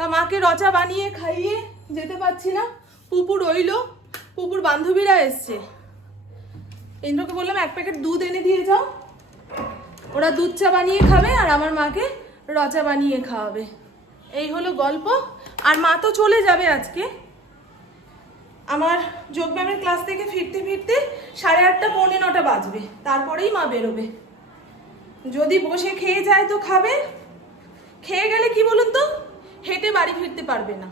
তা মাকে রচা বানিয়ে খাইয়ে যেতে পারছি না। পুপুর রইল পুপুর বান্ধবীরা এসছে। ইন্দ্রকে বললাম, এক প্যাকেট দুধ এনে দিয়ে যাও। ওরা দুধ চা বানিয়ে খাবে আর আমার মাকে রচা বানিয়ে খাওয়াবে। এই হলো গল্প। আর মা তো চলে যাবে আজকে। আমার যোগব্যায়ামের ক্লাস থেকে ফিরতে ফিরতে সাড়ে আটটা, পৌনে নটা বাজবে। তারপরেই মা বেরোবে। যদি বসে খেয়ে যায় তো খাবে। খেয়ে গেলে কি বলুন তো? হেঁটে বাড়ি ফিরতে পারবে না।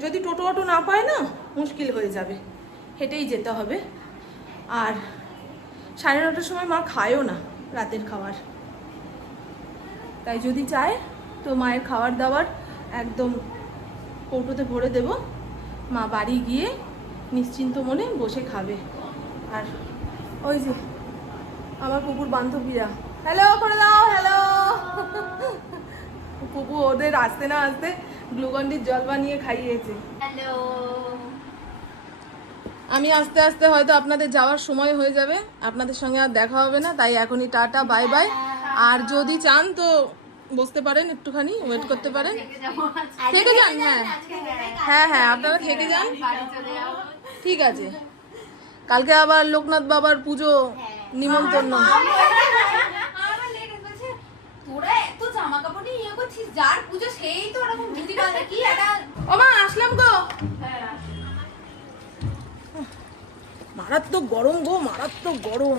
যদি টোটো অটো না পায় না, মুশকিল হয়ে যাবে। হেঁটেই যেতে হবে। আর সাড়ে নটার সময় মা খায়ও না রাতের খাবার। তাই যদি চায়, তো মায়ের খাবার দাবার একদম কৌটোতে ভরে দেব। মা বাড়ি গিয়ে নিশ্চিন্ত মনে বসে খাবে। আর ওই যে, আমার কুকুর বান্ধবীরা। হ্যালো করে দাও হ্যালো পুপু ওদের আসতে না আসতে গ্লুকন্ডির জল বানিয়ে খাইয়েছে। হ্যালো। আমি আস্তে আস্তে হয়তো আপনাদের যাওয়ার সময় হয়ে যাবে আপনাদের সঙ্গে আর দেখা হবে না তাই এখনই টাটা বাই বাই। আর যদি চান তো বসতে পারেন একটুখানি ওয়েট করতে পারেন। থেকে যান হ্যাঁ। হ্যাঁ হ্যাঁ আপনারা থেকে যান। ঠিক আছে। কালকে আবার লোকনাথ বাবার পুজো নিমন্ত্রণ। লেগে বলছে, তোরা এত জামা কাপড় নিয়ে ইয়ে করছিস যার পুজো সেই তো ওরকম ধুতি বাঁধে কি একটা ও মা আসলাম গো। মারাত্মক গরম গো মারাত্মক গরম।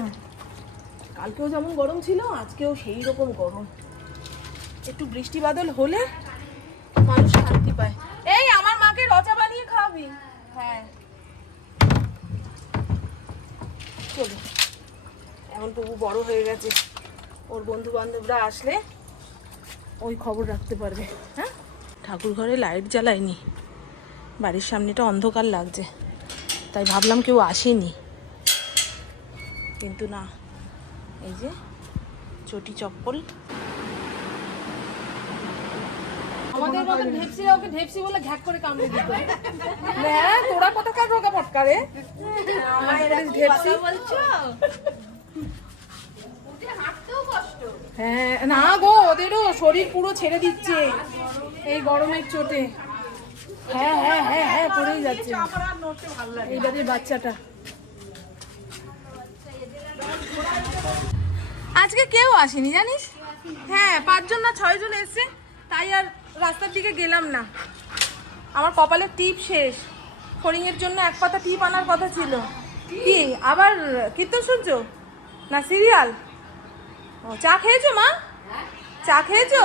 কালকেও যেমন গরম ছিল আজকেও সেই রকম গরম। একটু বৃষ্টি বাদল হলে মানুষ শান্তি পায়। এই আমার মাকে রচা বানিয়ে খাওয়াবি। হ্যাঁ। চলো। এখন তবু বড় হয়ে গেছে। ওর বন্ধু বান্ধবরা আসলে ওই খবর রাখতে পারবে হ্যাঁ? ঠাকুর ঘরে লাইট জ্বালায়নি। বাড়ির সামনেটা অন্ধকার লাগছে তাই ভাবলাম কেউ আসেনি। কিন্তু না এই যে চটি চপ্পল। আমাদের মতো ঢেপসিরা ওকে ঢেপসি বলে ঘ্যাক করে কামড়ে দিত। হ্যাঁ তোরা কোথাকার রোগা পটকা রে? আমাদের ঢেপসি। বলছো? হ্যাঁ না গো, ওদেরও শরীর পুরো ছেড়ে দিচ্ছে। এই গরমের চোটে। হ্যাঁ হ্যাঁ হ্যাঁ হ্যাঁ পড়েই যাচ্ছে। এই বাড়ির বাচ্চাটা। আজকে কেউ আসেনি, জানিস? হ্যাঁ পাঁচজন না ছয়জন এসছে, তাই আর রাস্তার দিকে গেলাম না। আমার কপালের টিপ শেষ। ফড়িংয়ের জন্য এক পাতা টিপ আনার কথা ছিল। কি? আবার কীর্তন সূর্য না, সিরিয়াল? চা খেয়েছো মা? চা খেয়েছো?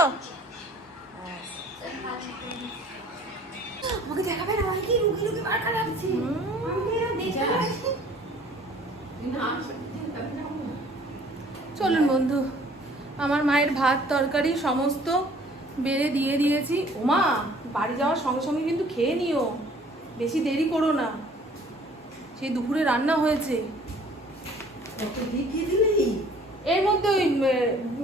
আমাকে দেখাবে না কি রুগী রুগী মার্কা লাগছে? আমি দেখতে পাচ্ছি চলুন বন্ধু আমার মায়ের ভাত তরকারি সমস্ত বেড়ে দিয়ে দিয়েছি। ওমা বাড়ি যাওয়ার সঙ্গে সঙ্গে কিন্তু খেয়ে নিও বেশি দেরি করো না। সেই দুপুরে রান্না হয়েছে। এর মধ্যে ওই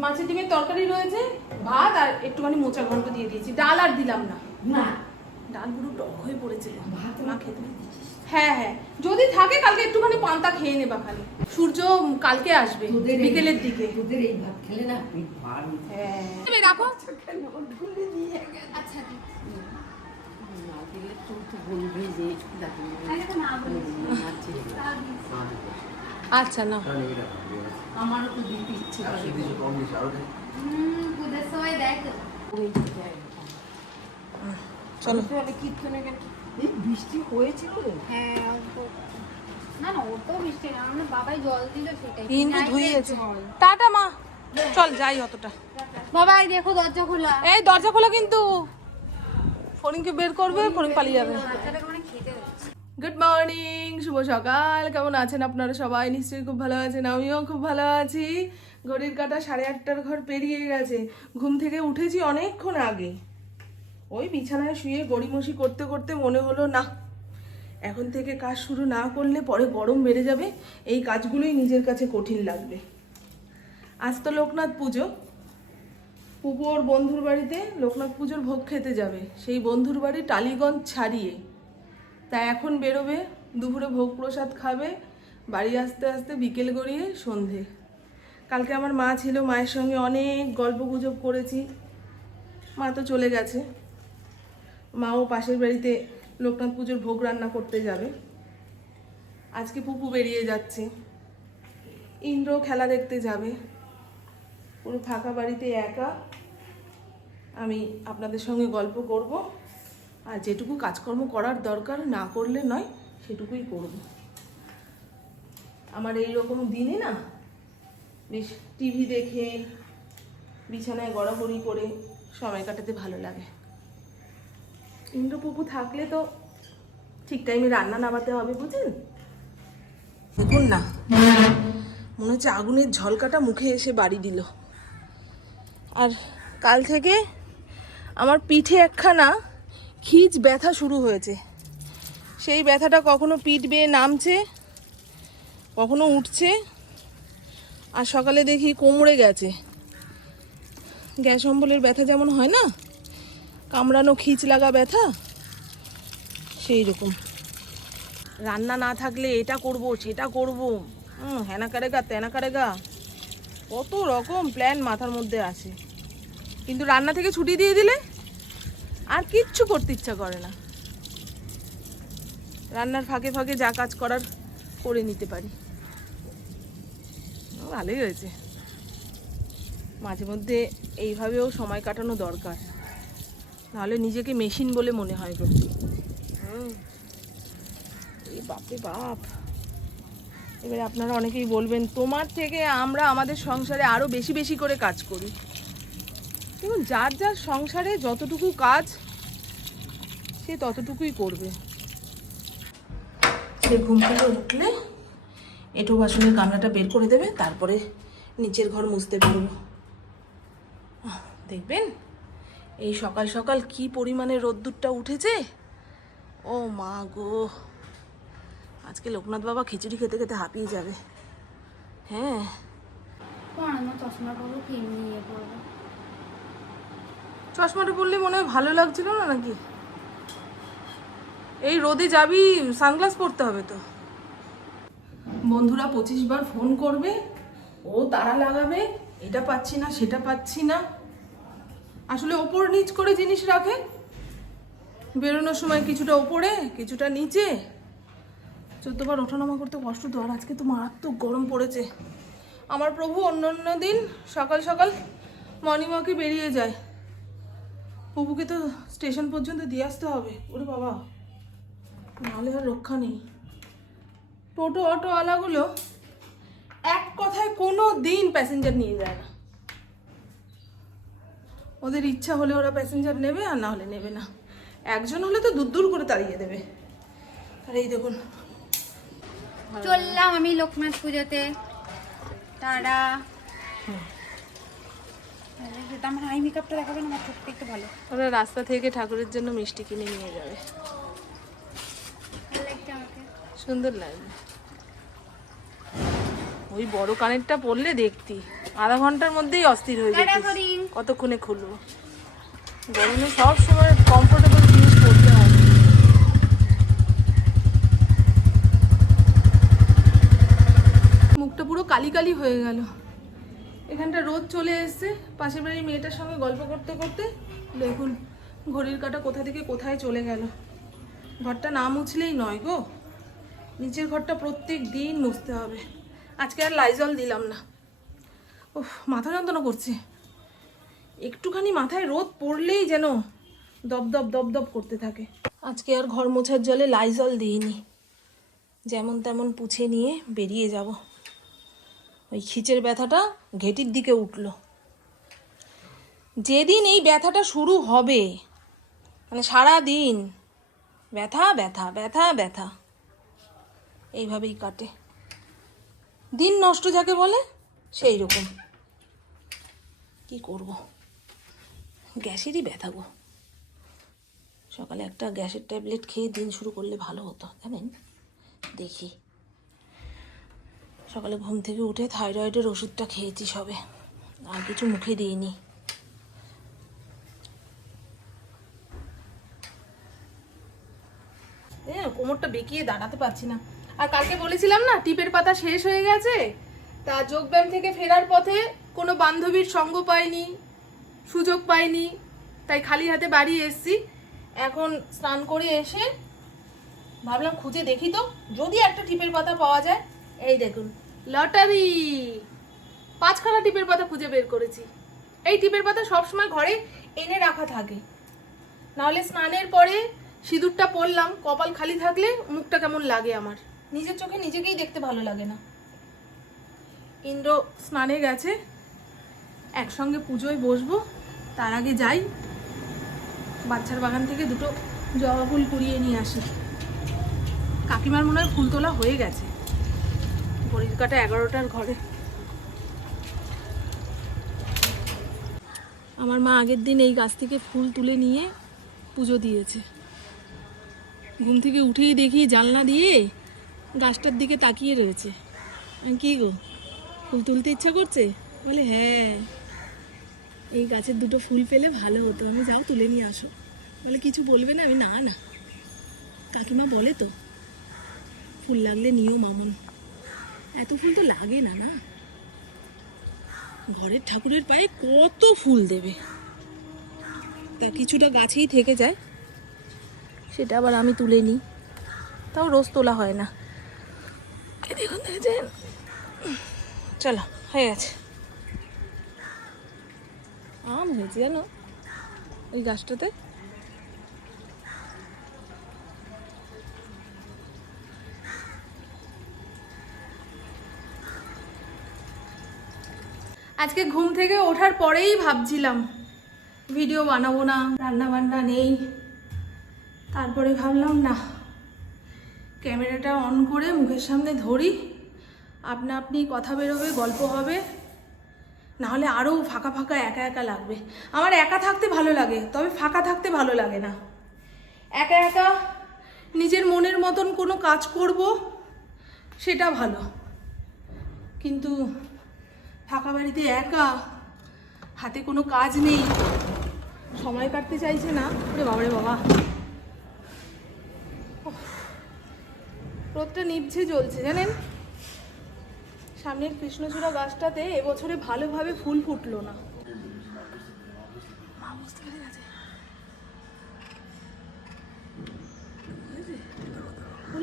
মাছের ডিমের তরকারি রয়েছে ভাত আর একটুখানি মোচা ঘন্ট দিয়ে দিয়েছি ডাল আর দিলাম না না ডাল পুরো টক হয়ে পড়েছিল ভাত মা খেতে হ্যাঁ হ্যাঁ যদি থাকে কালকে একটুখানি পান্তা খেয়ে নেবা খালি সূর্য কালকে আসবে বিকেলের দিকে তোদের এই ভাত খেলে না পেট ভার হ্যাঁ আচ্ছা না দেখো না আছে। আচ্ছা না আমারও তো দিতে ইচ্ছে করে হুম পুজোর সময় দেখ। চলো। তাহলে কীর্তনে গেলে এই বৃষ্টি হয়েছিল হ্যাঁ অল্প। না না ওর তো মিষ্টি না আমরা বাবাই জল দিল সেটাই। কিন্তু ধুইয়েছে টাটা মা। চল যাই অতটা। বাবাই দেখো দরজা খোলা। এই দরজা খোলা কিন্তু। ফরিংকে বের করবে ফরিং পালিয়ে যাবে। গুড মর্নিং শুভ সকাল। কেমন আছেন আপনারা সবাই? নিশ্চয়ই খুব ভালো আছেন, আমিও খুব ভালো আছি। ঘড়ির কাটা সাড়ে আটটার ঘর পেরিয়ে গেছে। ঘুম থেকে উঠেছি অনেকক্ষণ আগে। ওই বিছানায় শুয়ে গড়িমসি করতে করতে মনে হলো, না, এখন থেকে কাজ শুরু না করলে পরে গরম বেড়ে যাবে। এই কাজগুলোই নিজের কাছে কঠিন লাগবে। আজ তো লোকনাথ পুজো। পুপু ওর বন্ধুর বাড়িতে লোকনাথ পুজোর ভোগ খেতে যাবে। সেই বন্ধুর বাড়ি টালিগঞ্জ ছাড়িয়ে। তা এখন বেরোবে, দুপুরে ভোগ প্রসাদ খাবে, বাড়ি আসতে আসতে বিকেল গড়িয়ে সন্ধে। কালকে আমার মা ছিল, মায়ের সঙ্গে অনেক গল্প গুজব করেছি। মা তো চলে গেছে। মাও পাশের বাড়িতে লোকনাথ পুজোর ভোগ রান্না করতে যাবে। আজকে পুপু বেরিয়ে যাচ্ছে। ইন্দ্র খেলা দেখতে যাবে। পুরো ফাঁকা বাড়িতে একা। আমি আপনাদের সঙ্গে গল্প করব। আর যেটুকু কাজকর্ম করার দরকার না করলে নয়, সেটুকুই করব। আমার এই রকম দিনে না, বেশ টিভি দেখে, বিছানায় গড়াগড়ি করে সময় কাটাতে ভালো লাগে। ইন্দ্রপুপু থাকলে তো ঠিক টাইমে রান্না নামাতে হবে বুঝেন দেখুন না, মনে হচ্ছে আগুনের ঝলকাটা মুখে এসে বাড়ি দিল। আর কাল থেকে আমার পিঠে একখানা খিচ ব্যথা শুরু হয়েছে। সেই ব্যথাটা কখনো পিঠ বেয়ে নামছে, কখনো উঠছে, আর সকালে দেখি কোমড়ে গেছে। গ্যাস অম্বলের ব্যথা যেমন হয় না, কামড়ানো খিচ লাগা ব্যথা, সেই রকম। রান্না না থাকলে এটা করব, সেটা করব। হুম হ্যানা কারেগা, তেনা কারেগা। কত রকম প্ল্যান মাথার মধ্যে আসে কিন্তু রান্না থেকে ছুটি দিয়ে দিলে? আর কিচ্ছু করতে ইচ্ছা করে না। রান্নার ফাঁকে ফাঁকে যা কাজ করার করে নিতে পারি। ভালোই হয়েছে। মাঝে মধ্যে এইভাবেও সময় কাটানো দরকার। নাহলে নিজেকে মেশিন বলে মনে হয় গো। হুম। এ বাপরে বাপ। এবারে আপনারা অনেকেই বলবেন, তোমার থেকে আমরা আমাদের সংসারে আরও বেশি বেশি করে কাজ করি। দেখুন যার যার সংসারে যতটুকু কাজ সে ততটুকুই করবে। সে ঘুম থেকে উঠলে এঁটো বাসনের গামলাটা বের করে দেবে তারপরে নিচের ঘর মুছতে পারব। আহ, দেখবেন এই সকাল সকাল কি পরিমাণে রোদ্দুরটা উঠেছে। ও মা গো আজকে লোকনাথ বাবা খিচুড়ি খেতে খেতে হাঁপিয়ে যাবে। হ্যাঁ। চশমা নিয়ে পড়ব চশমাটা পরলে মনে হয় ভালো লাগছিল না নাকি? এই রোদে যাবি, সানগ্লাস পরতে হবে তো। বন্ধুরা পঁচিশ বার ফোন করবে, ও তারা লাগাবে, এটা পাচ্ছি না, সেটা পাচ্ছি না। আসলে ওপর নিচ করে জিনিস রাখে। বেরোনোর সময় কিছুটা ওপরে, কিছুটা নিচে। চোদ্দবার ওঠানামা করতে কষ্ট তো, আর আজকে তো মারাত্মক গরম পড়েছে। আমার প্রভু অন্য অন্য দিন সকাল সকাল মর্নিং ওয়াকে বেরিয়ে যায়। প্রভুকে তো স্টেশন পর্যন্ত দিয়ে আসতে হবে। ওরে বাবা নাহলে আর রক্ষা নেই। টোটো অটোওয়ালাগুলো এক কথায় কোনো দিন প্যাসেঞ্জার নিয়ে যায় না। ওদের ইচ্ছা হলে ওরা প্যাসেঞ্জার নেবে আর না হলে নেবে না। একজন হলে তো দূর দূর করে তাড়িয়ে দেবে। আর এই দেখুন। চললাম আমি লোকনাথ পুজোতে। তারা আমার মেকআপটা দেখাবেন আমার ঠোঁটটা একটু ভালো। ওরা রাস্তা থেকে ঠাকুরের জন্য মিষ্টি কিনে নিয়ে যাবে। সুন্দর লাগবে। ওই বড় কানেরটা পরলে দেখতি আধা ঘণ্টার মধ্যেই অস্থির হয়ে করি। কতক্ষণে খুলবো? গরমে সব সময় কমফোর্টেবল জিনিস পরতে হয়। মুখটা পুরো কালি কালি হয়ে গেল। এখানটা রোদ চলে এসছে। পাশের বাড়ির মেয়েটার সঙ্গে গল্প করতে করতে দেখুন ঘড়ির কাটা কোথা থেকে কোথায় চলে গেল। ঘরটা না মুছলেই নয় গো। নিচের ঘরটা প্রত্যেক দিন মুছতে হবে। আজকে আর লাইজল দিলাম না। উফ, মাথা যন্ত্রণা করছে। একটুখানি মাথায় রোদ পড়লেই যেন দপ দপ দপ দপ করতে থাকে। আজকে আর ঘর মোছার জলে লাইজল দিইনি। যেমন তেমন পুছে নিয়ে বেরিয়ে যাব। ওই খিচের ব্যথাটা ঘেটির দিকে উঠল। যেদিন এই ব্যথাটা শুরু হবে মানে সারা দিন ব্যথা ব্যথা ব্যথা ব্যথা, এইভাবেই কাটে। দিন নষ্ট যাকে বলে, সেই রকম। কি করব? গ্যাসেরই ব্যথা গো। সকালে একটা গ্যাসের ট্যাবলেট খেয়ে দিন শুরু করলে ভালো হতো, জানেন? দেখি। সকালে ঘুম থেকে উঠে থাইরয়েডের ওষুধটা খেয়েছি সবে। আর কিছু মুখে দিইনি। কোমরটা বেঁকিয়ে দাঁড়াতে পারছি না। আর কালকে বলেছিলাম না, টিপের পাতা শেষ হয়ে গেছে? তা যোগব্যায়াম থেকে ফেরার পথে কোনো বান্ধবীর সঙ্গ পাইনি, সুযোগ পাইনি, তাই খালি হাতে বাড়ি এসছি। এখন স্নান করে এসে ভাবলাম খুঁজে দেখি তো, যদি একটা টিপের পাতা পাওয়া যায়। এই দেখুন লটারি। পাঁচখানা টিপের পাতা খুঁজে বের করেছি। এই টিপের পাতা সবসময় ঘরে এনে রাখা থাকে। নাহলে স্নানের পরে সিঁদুরটা পরলাম, কপাল খালি থাকলে মুখটা কেমন লাগে আমার। নিজের চোখে নিজেকেই দেখতে ভালো লাগে না। ইন্দ্র স্নানে গেছে। একসঙ্গে পুজোয় বসবো। তার আগে যাই। বাচ্চার বাগান থেকে দুটো জবা ফুল কুড়িয়ে নিয়ে আসি। কাকিমার মনে হয় ফুল তোলা হয়ে গেছে। ঘড়ির কাটা এগারোটার ঘরে। আমার মা আগের দিন এই গাছ থেকে ফুল তুলে নিয়ে পুজো দিয়েছে। ঘুম থেকে উঠেই দেখি জানলা দিয়ে গাছটার দিকে তাকিয়ে রয়েছে। কি গো, ফুল তুলতে ইচ্ছা করছে? বলে হ্যাঁ এই গাছের দুটো ফুল পেলে ভালো হতো। আমি যাও তুলে নিয়ে আসো। বলে, কিছু বলবে না? আমি না না। কাকিমা বলে তো, ফুল লাগলে নিও মামন। এত ফুল তো লাগে না না? ঘরের ঠাকুরের পায়ে কত ফুল দেবে? তা কিছুটা গাছেই থেকে যায়। সেটা আবার আমি তুলে নিই। তাও রোজ তোলা হয় না। দেখুন, দেখেছেন? চলো, হয়ে গেছে। আম হয়েছে জানো? ওই গাছটাতে? আজকে ঘুম থেকে ওঠার পরেই ভাবছিলাম ভিডিও বানাবো না রান্না বান্না নেই। তারপরে ভাবলাম, না ক্যামেরাটা অন করে মুখের সামনে ধরি, আপনা আপনি কথা বেরোবে, গল্প হবে। নাহলে আরও ফাঁকা ফাঁকা একা একা লাগবে। আমার একা থাকতে ভালো লাগে, তবে ফাঁকা থাকতে ভালো লাগে না। একা একা নিজের মনের মতন কোনো কাজ করব, সেটা ভালো। কিন্তু ফাঁকা বাড়িতে একা, হাতে কোনো কাজ নেই। সময় কাটতে চাইছে না। ওরে বাবারে বাবা। রোদটা নিভছে জ্বলছে, জানেন? সামনের কৃষ্ণচূড়া গাছটাতে এবছরে ভালোভাবে ফুল ফুটলো না?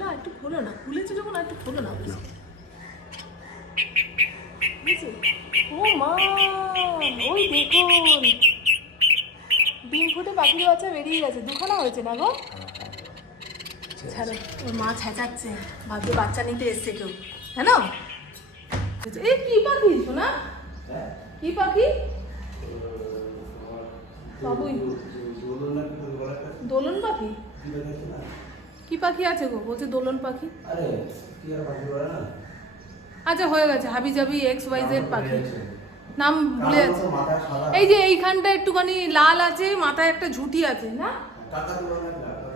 আর একটু খোলো না। খুলেছে যখন একটু খোলো না বুঝেছে? বুঝেছে? ও মা ওই দেখুন ডিম ফুটে পাখির বাচ্চা বেরিয়ে গেছে দুখানা হয়েছে না গো? ছাড়ো ওর মা ছেঁচাচ্ছে ভাবছে বাচ্চা নিতে এসছে কেউ। হ্যাঁ এই কি পাখি শোনা কি পাখি? বাবুই। দোলন পাখি? কি পাখি আছে গো? বলছে দোলন পাখি। আচ্ছা হয়ে গেছে হাবি জাবি এক্স ওয়াই জেড পাখি। নাম ভুলে যাচ্ছে। এই যে এইখানটা একটুখানি লাল আছে মাথায় একটা ঝুঁটি আছে না?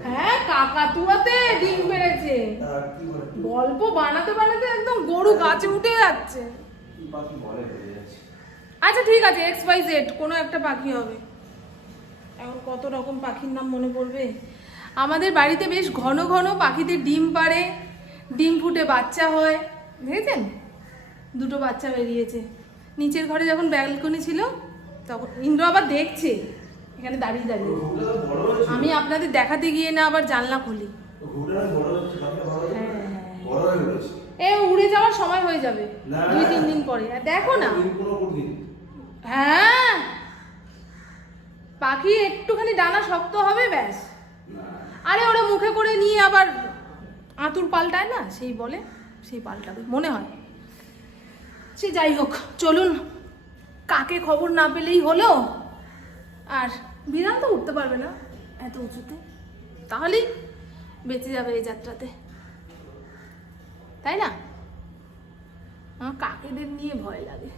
হ্যাঁ। কাকাতুয়াতে ডিম পেড়েছে। গল্প বানাতে বানাতে একদম গরু গাছে উঠে যাচ্ছে। আচ্ছা ঠিক আছে এক্স ওয়াই জেড কোনো একটা পাখি হবে। এখন কত রকম পাখির নাম মনে পড়বে? আমাদের বাড়িতে বেশ ঘন ঘন পাখিতে ডিম পাড়ে ডিম ফুটে বাচ্চা হয়। দেখেছেন? দুটো বাচ্চা বেরিয়েছে। নিচের ঘরে যখন ব্যালকনি ছিল, তখন ইন্দ্র আবার দেখছে, এখানে দাঁড়িয়ে দাঁড়িয়ে। আমি আপনাদের দেখাতে গিয়ে না আবার জানলা খুলি। হ্যাঁ। এ, উড়ে যাওয়ার সময় হয়ে যাবে, দুই, তিন দিন পরে। দেখো না। হ্যাঁ। পাখি একটুখানি ডানা শক্ত হবে, ব্যাস। আরে, ওরা মুখে করে নিয়ে আবার আঁতুর পাল্টায় না? সেই বলে, সেই পাল্টাবে, মনে হয়। সে যাই হোক, চলুন। কাকে খবর না পেলেই হলো আর বিড়াল তো উঠতে পারবে না। এত উঁচুতে। তাহলেই বেঁচে যাবে এই যাত্রাতে। তাই না? আমার কাকেদের নিয়ে ভয় লাগে।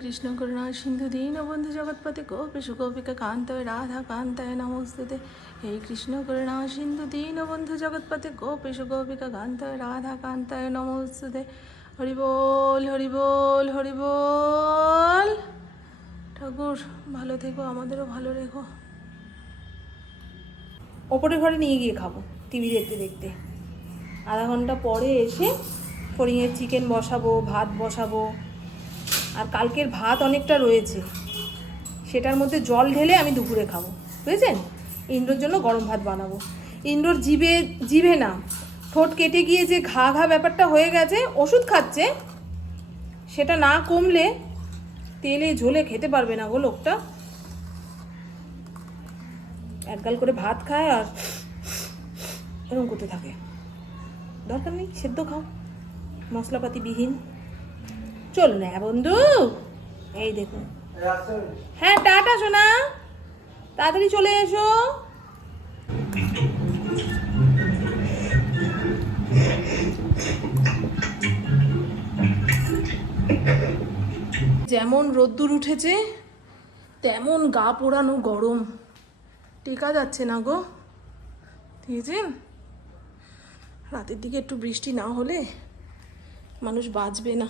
কৃষ্ণ করুণা সিন্ধু দীন বন্ধু জগৎপতি গোপীশ গোপিকা কান্তয় রাধা কান্তায় নমস্তুতে। হে কৃষ্ণ করুণা সিন্ধু দীন বন্ধু জগৎপতি গোপীশ গোপিকা কান্তয় রাধা কান্তায় নমস্তুতে। হরি বল হরি বল হরি বল। ঠাকুর, ভালো থেকো, আমাদেরও ভালো রেখো। ওপরের ঘরে নিয়ে গিয়ে খাব, টিভি দেখতে দেখতে। আধা ঘণ্টা পরে এসে ফড়িংয়ের চিকেন বসাবো, ভাত বসাবো। আর কালকের ভাত অনেকটা রয়েছে। সেটার মধ্যে জল ঢেলে আমি দুপুরে খাব। বুঝেছেন? ইন্দ্রর জন্য গরম ভাত বানাবো। ইন্দ্রর জিভে জিভে না ঠোঁট কেটে গিয়ে যে ঘা ঘা ব্যাপারটা হয়ে গেছে, ওষুধ খাচ্ছে, সেটা না কমলে তেলে ঝোলে খেতে পারবে না গো লোকটা। একগাল করে ভাত খায় আর এরকম করতে থাকে। দরকার নেই, সেদ্ধ খাও, মশলাপাতি বিহীন। চল না বন্ধু, এই দেখুন। হ্যাঁ টাটা সোনা, তাড়াতাড়ি চলে এসো। যেমন রোদ্দুর উঠেছে, তেমন গা পোড়ানো গরম। টেকা যাচ্ছে না গো। দেখেছেন? রাতের দিকে একটু বৃষ্টি না হলে মানুষ বাঁচবে না।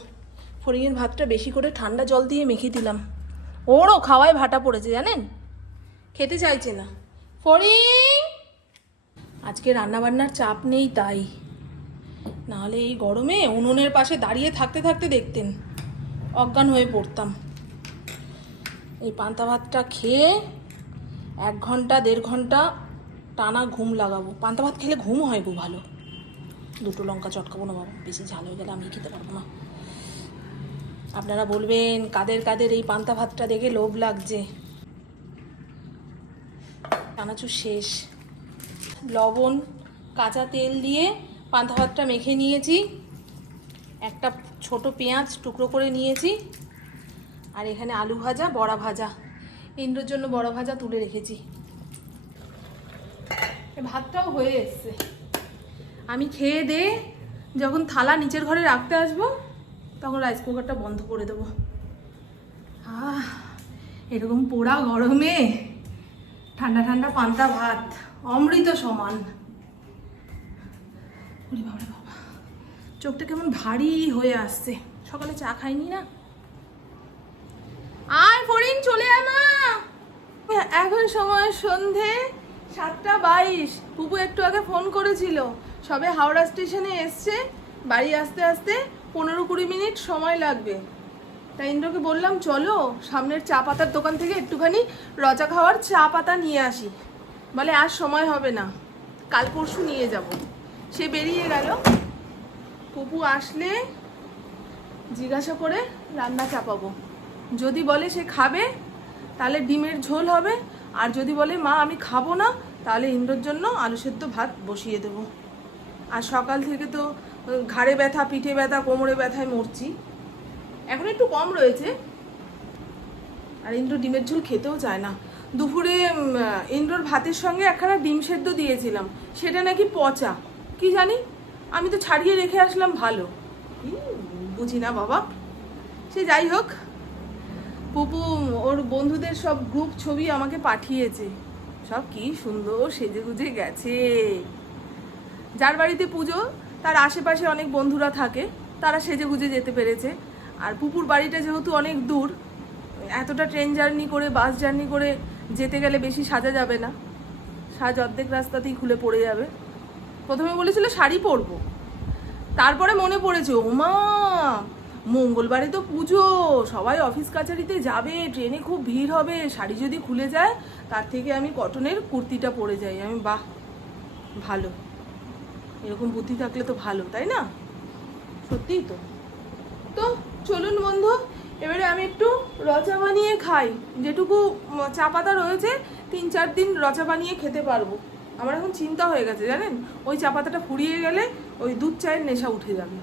ফড়িংয়ের ভাতটা বেশি করে ঠান্ডা জল দিয়ে মেখে দিলাম। ওরও খাওয়ায় ভাটা পড়েছে, জানেন? খেতে চাইছে না। ফড়িং! আজকে রান্নাবান্নার চাপ নেই তাই। নাহলে এই গরমে উনুনের পাশে দাঁড়িয়ে থাকতে থাকতে দেখতেন। অজ্ঞান হয়ে পড়তাম। এই পান্তা ভাতটা খেয়ে এক ঘণ্টা, দেড় ঘণ্টা টানা ঘুম লাগাবো। পান্তা ভাত খেলে ঘুম হয় গো ভালো। দুটো লঙ্কা চটকাবো না বাবা, বেশি ঝাল হয়ে গেলে আমি খেতে পারব না। আপনারা বলবেন, কাদের কাদের এই পান্তা ভাতটা দেখে লোভ লাগছে? চানাচুর শেষ। লবণ, কাঁচা তেল দিয়ে পান্তা ভাতটা মেখে নিয়েছি। একটা ছোট পেঁয়াজ টুকরো করে নিয়েছি। আর এখানে আলু ভাজা, বড়া ভাজা। ইন্দ্রর জন্য বড়া ভাজা তুলে রেখেছি। ভাতটাও হয়ে এসছে। আমি খেয়ে দে যখন থালা নিচের ঘরে রাখতে আসব, তখন রাইস কুকারটা বন্ধ করে দেবো। আহ, এরকম পোড়া গরমে ঠান্ডা ঠান্ডা পান্তা ভাত, অমৃত সমান। বাবা চোখটা কেমন ভারী হয়ে আসছে। সকালে চা খাইনি না? আয় ফরিন চলে আয় মা। এখন সময় সন্ধে সাতটা বাইশ। পুপু একটু আগে ফোন করেছিল। সবে হাওড়া স্টেশনে এসছে। বাড়ি আসতে আসতে পনেরো কুড়ি মিনিট সময় লাগবে। তাই ইন্দ্রকে বললাম, চলো সামনের চা পাতার দোকান থেকে একটুখানি রজা খাওয়ার চা পাতা নিয়ে আসি। বলে, আর সময় হবে না। কাল পরশু নিয়ে যাব। সে বেরিয়ে গেল। পুপু আসলে জিজ্ঞাসা করে রান্না চাপাবো। যদি বলে সে খাবে, তাহলে ডিমের ঝোল হবে। আর যদি বলে, মা, আমি খাব না, তাহলে ইন্দ্রর জন্য আলু সেদ্ধ ভাত বসিয়ে দেবো। আর সকাল থেকে তো ঘাড়ে ব্যথা, পিঠে ব্যথা, কোমরে ব্যথায় মরছি। এখন একটু কম রয়েছে। আর ইন্দ্র ডিমের ঝোল খেতেও চায় না। দুপুরে ইন্দ্রর ভাতের সঙ্গে একখানা ডিম সেদ্ধ দিয়েছিলাম। সেটা নাকি পচা। কি জানি? আমি তো ছাড়িয়ে রেখে আসলাম ভালো। বুঝি না বাবা। সে যাই হোক, পুপু, ওর বন্ধুদের সব গ্রুপ ছবি আমাকে পাঠিয়েছে। সব কি সুন্দর সেজে গুজে গেছে। যার বাড়িতে পুজো, তার আশেপাশে অনেক বন্ধুরা থাকে, তারা সেজে গুজে যেতে পেরেছে। আর পুপুর বাড়িটা যেহেতু অনেক দূর, এতটা ট্রেন জার্নি করে বাস জার্নি করে যেতে গেলে বেশি সাজা যাবে না। সাজ অর্ধেক রাস্তাতেই খুলে পড়ে যাবে। প্রথমে বলেছিল শাড়ি পরবো। তারপরে মনে পড়েছে, ওমা, মঙ্গলবারে তো পুজো, সবাই অফিস কাছারিতে যাবে, ট্রেনে খুব ভিড় হবে, শাড়ি যদি খুলে যায়, তার থেকে আমি কটনের কুর্তিটা পরে যাই। আমি, বাহ, ভালো। এরকম বুদ্ধি থাকলে তো ভালো, তাই না? সত্যিই তো। তো চলুন বন্ধু, এবারে আমি একটু রচা বানিয়ে খাই। যেটুকু চা পাতা রয়েছে, তিন চার দিন রচা বানিয়ে খেতে পারব। আমার এখন চিন্তা হয়ে গেছে, জানেন? ওই চা পাতাটা ফুরিয়ে গেলে ওই দুধ চায়ের নেশা উঠে যাবে।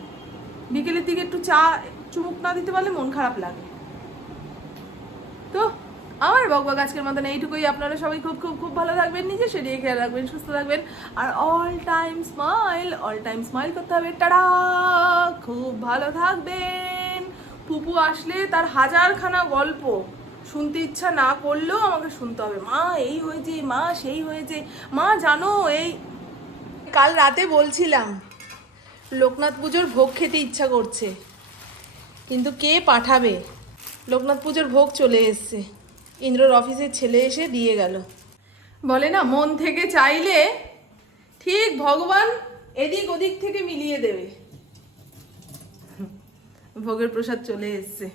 বিকেলের দিকে একটু চা চুমুক না দিতে পারলে মন খারাপ লাগে। তো, আমার বকবক আজকের মতন এইটুকুই। আপনারা সবাই খুব খুব খুব ভালো থাকবেন নিজে সেদিকে খেয়াল রাখবেন, সুস্থ থাকবেন। আর all time smile all time smile করতে হবে। টাটা! খুব ভালো থাকবেন। পুপু আসলে তার হাজারখানা গল্প। শুনতে ইচ্ছা না করলেও আমাকে শুনতে হবে। মা, এই হয়েছে, মা, সেই হয়েছে। মা, জানো, এই কাল রাতে বলছিলাম, লোকনাথ পুজোর ভোগ খেতে ইচ্ছা করছে, কিন্তু কে পাঠাবে? লোকনাথ পুজোর ভোগ চলে এসছে। ইন্দ্রর অফিসের ছেলে এসে দিয়ে গেল। বলে, না, মন থেকে চাইলে ঠিক ভগবান এদিক ওদিক থেকে মিলিয়ে দেবে। ভোগের প্রসাদ চলে এসছে।